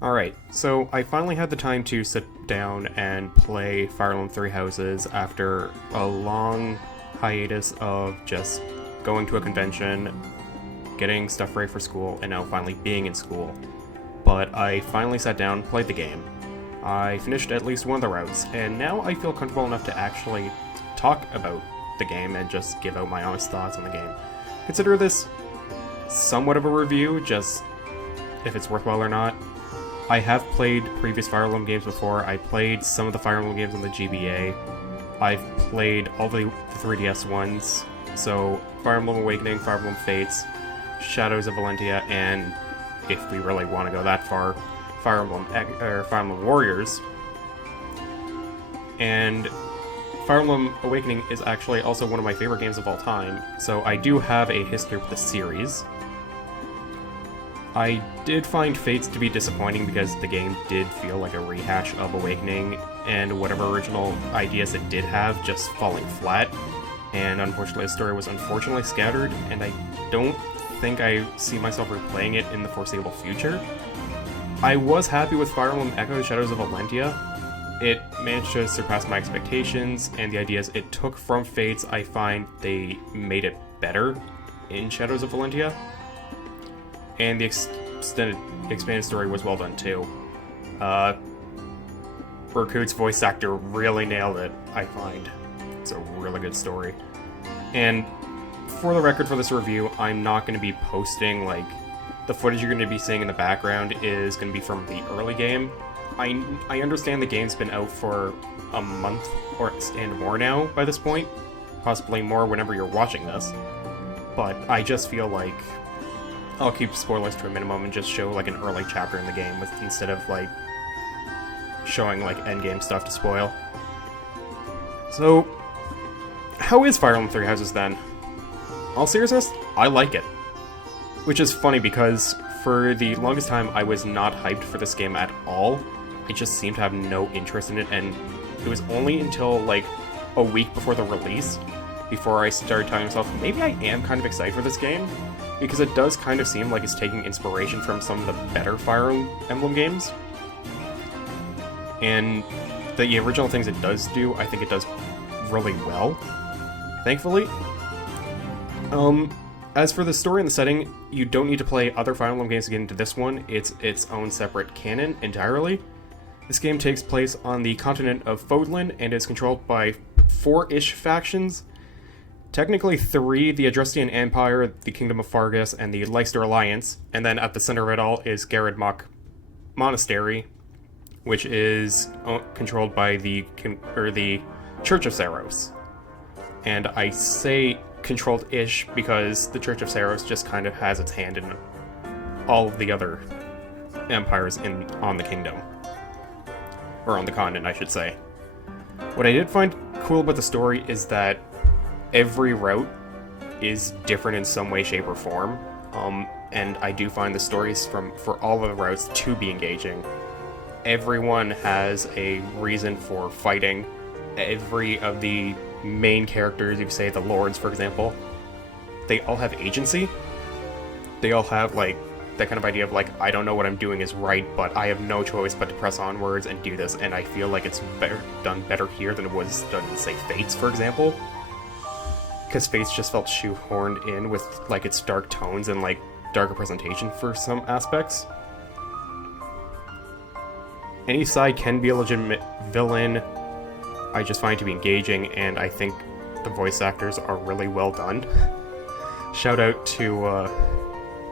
Alright, so I finally had the time to sit down and play Fire Emblem Three Houses after a long hiatus of just going to a convention, getting stuff ready for school, and now finally being in school. But I finally sat down, played the game. I finished at least one of the routes, and now I feel comfortable enough to actually talk about the game and just give out my honest thoughts on the game. Consider this somewhat of a review, just if it's worthwhile or not. I have played previous Fire Emblem games before. I played some of the Fire Emblem games on the GBA. I've played all the 3DS ones. So Fire Emblem Awakening, Fire Emblem Fates, Shadows of Valentia, and if we really want to go that far, Fire Emblem Warriors. And Fire Emblem Awakening is actually also one of my favorite games of all time. So I do have a history with the series. I did find Fates to be disappointing because the game did feel like a rehash of Awakening, and whatever original ideas it did have just falling flat, and unfortunately the story was unfortunately scattered, and I don't think I see myself replaying it in the foreseeable future. I was happy with Fire Emblem Echo Shadows of Valentia. It managed to surpass my expectations, and the ideas it took from Fates, I find they made it better in Shadows of Valentia. And the expanded story was well done too. Berkut's voice actor really nailed it, I find. It's a really good story. And for the record for this review, I'm not going to be posting, like, the footage you're going to be seeing in the background is going to be from the early game. I understand the game's been out for a month and more now by this point. Possibly more whenever you're watching this. But I just feel like I'll keep spoilers to a minimum and just show like an early chapter in the game instead of like showing like endgame stuff to spoil. So, how is Fire Emblem Three Houses then? All seriousness, I like it. Which is funny because for the longest time I was not hyped for this game at all. I just seemed to have no interest in it, and it was only until like a week before the release before I started telling myself maybe I am kind of excited for this game. Because it does kind of seem like it's taking inspiration from some of the better Fire Emblem games. And the original things it does do, I think it does really well, thankfully. As for the story and the setting, you don't need to play other Fire Emblem games to get into this one. It's its own separate canon entirely. This game takes place on the continent of Fodlan and is controlled by 4-ish factions. Technically 3, the Adrustian Empire, the Kingdom of Fargus, and the Leicester Alliance, and then at the center of it all is Garrod Monastery, which is controlled by the Church of Saros. And I say controlled-ish because the Church of Saros just kind of has its hand in all of the other empires on the kingdom. Or on the continent, I should say. What I did find cool about the story is that every route is different in some way, shape, or form, and I do find the stories for all of the routes to be engaging. Everyone has a reason for fighting. Every of the main characters, you say the lords, for example, they all have agency. They all have, like, that kind of idea of, like, I don't know what I'm doing is right, but I have no choice but to press onwards and do this, and I feel like it's done better here than it was done in, say, Fates, for example. Because Fates just felt shoehorned in with, like, its dark tones and, like, darker presentation for some aspects. Any side can be a legitimate villain. I just find it to be engaging, and I think the voice actors are really well done. Shout out to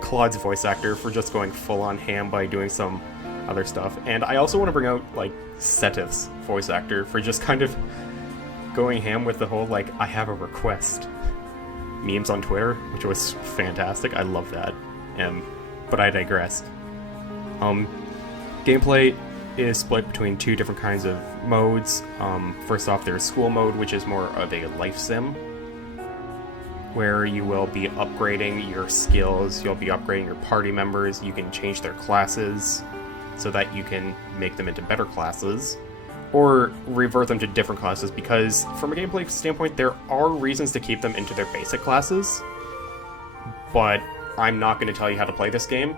Claude's voice actor for just going full-on ham by doing some other stuff. And I also want to bring out, like, Setif's voice actor for just kind of going ham with the whole, like, I have a request memes on Twitter, which was fantastic. I love that. But I digress. Gameplay is split between 2 different kinds of modes. First off, there's school mode, which is more of a life sim, where you will be upgrading your skills, you'll be upgrading your party members, you can change their classes so that you can make them into better classes, or revert them to different classes, because from a gameplay standpoint, there are reasons to keep them into their basic classes, but I'm not going to tell you how to play this game.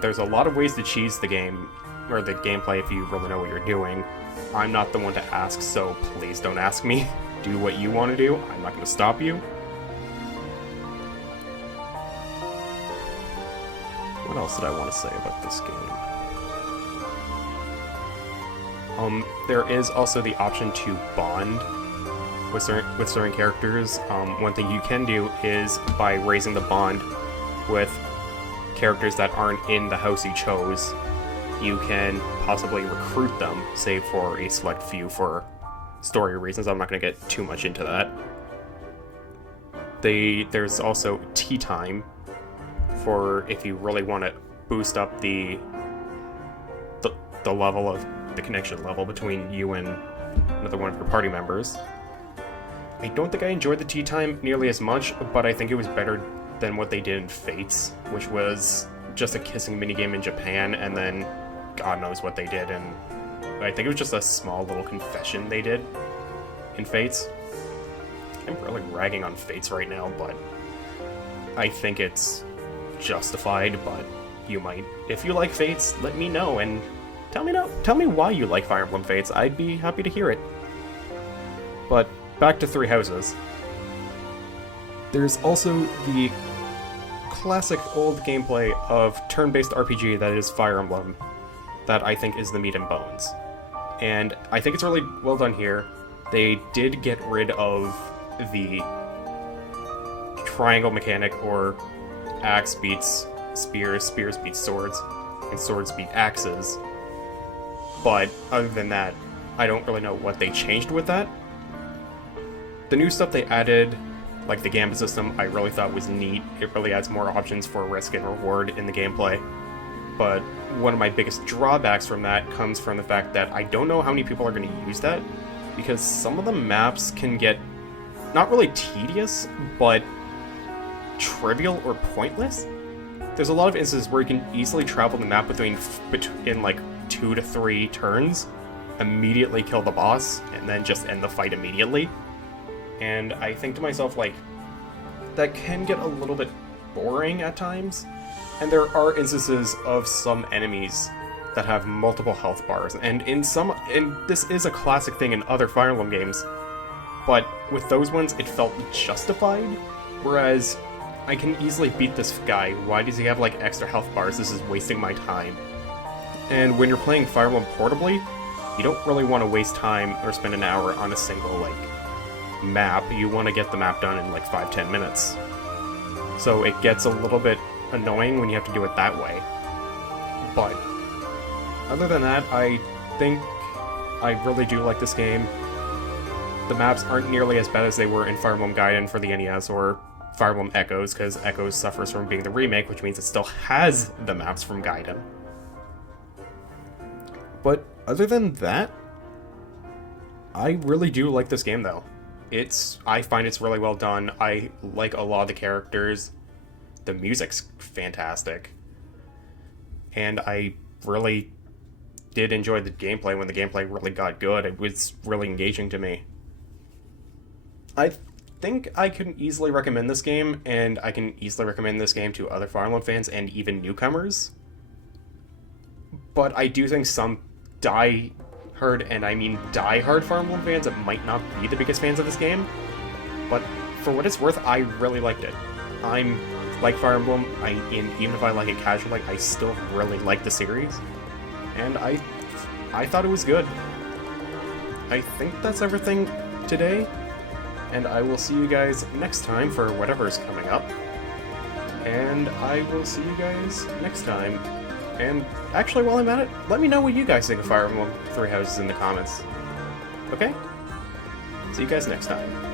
There's a lot of ways to cheese the game, or the gameplay if you really know what you're doing. I'm not the one to ask, so please don't ask me. Do what you want to do. I'm not going to stop you. What else did I want to say about this game? There is also the option to bond with certain characters. One thing you can do is by raising the bond with characters that aren't in the house you chose, you can possibly recruit them, save for a select few for story reasons. I'm not going to get too much into that. There's also tea time for if you really want to boost up the level of the connection level between you and another one of your party members. I don't think I enjoyed the tea time nearly as much, but I think it was better than what they did in Fates, which was just a kissing minigame in Japan, and then God knows what they did, and I think it was just a small little confession they did in Fates. I'm really ragging on Fates right now, but I think it's justified, but you might. If you like Fates, let me know, and tell me why you like Fire Emblem Fates. I'd be happy to hear it. But back to Three Houses. There's also the classic old gameplay of turn-based RPG that is Fire Emblem that I think is the meat and bones. And I think it's really well done here. They did get rid of the triangle mechanic, or axe beats spears, spears beat swords, and swords beat axes. But other than that, I don't really know what they changed with that. The new stuff they added, like the gambit system, I really thought was neat. It really adds more options for risk and reward in the gameplay. But one of my biggest drawbacks from that comes from the fact that I don't know how many people are going to use that, because some of the maps can get not really tedious, but trivial or pointless. There's a lot of instances where you can easily travel the map in like 2 to 3 turns, immediately kill the boss, and then just end the fight immediately. And I think to myself, like, that can get a little bit boring at times. And there are instances of some enemies that have multiple health bars, and this is a classic thing in other Fire Emblem games, but with those ones it felt justified, whereas I can easily beat this guy. Why does he have like extra health bars? This is wasting my time. And when you're playing Fire Emblem portably, you don't really want to waste time or spend an hour on a single like map. You want to get the map done in like 5-10 minutes. So it gets a little bit annoying when you have to do it that way. But other than that, I think I really do like this game. The maps aren't nearly as bad as they were in Fire Emblem Gaiden for the NES or Fire Emblem Echoes, because Echoes suffers from being the remake, which means it still has the maps from Gaiden. But other than that, I really do like this game, though. I find it's really well done. I like a lot of the characters. The music's fantastic. And I really did enjoy the gameplay when the gameplay really got good. It was really engaging to me. I think I can easily recommend this game, and I can easily recommend this game to other Fire Emblem fans and even newcomers. But I do think some die-hard Fire Emblem fans that might not be the biggest fans of this game. But for what it's worth, I really liked it. I'm like Fire Emblem, even if I like it casually, I still really like the series. And I thought it was good. I think that's everything today. And I will see you guys next time for whatever's coming up. And I will see you guys next time. And actually, while I'm at it, let me know what you guys think of Fire Emblem Three Houses in the comments. Okay? See you guys next time.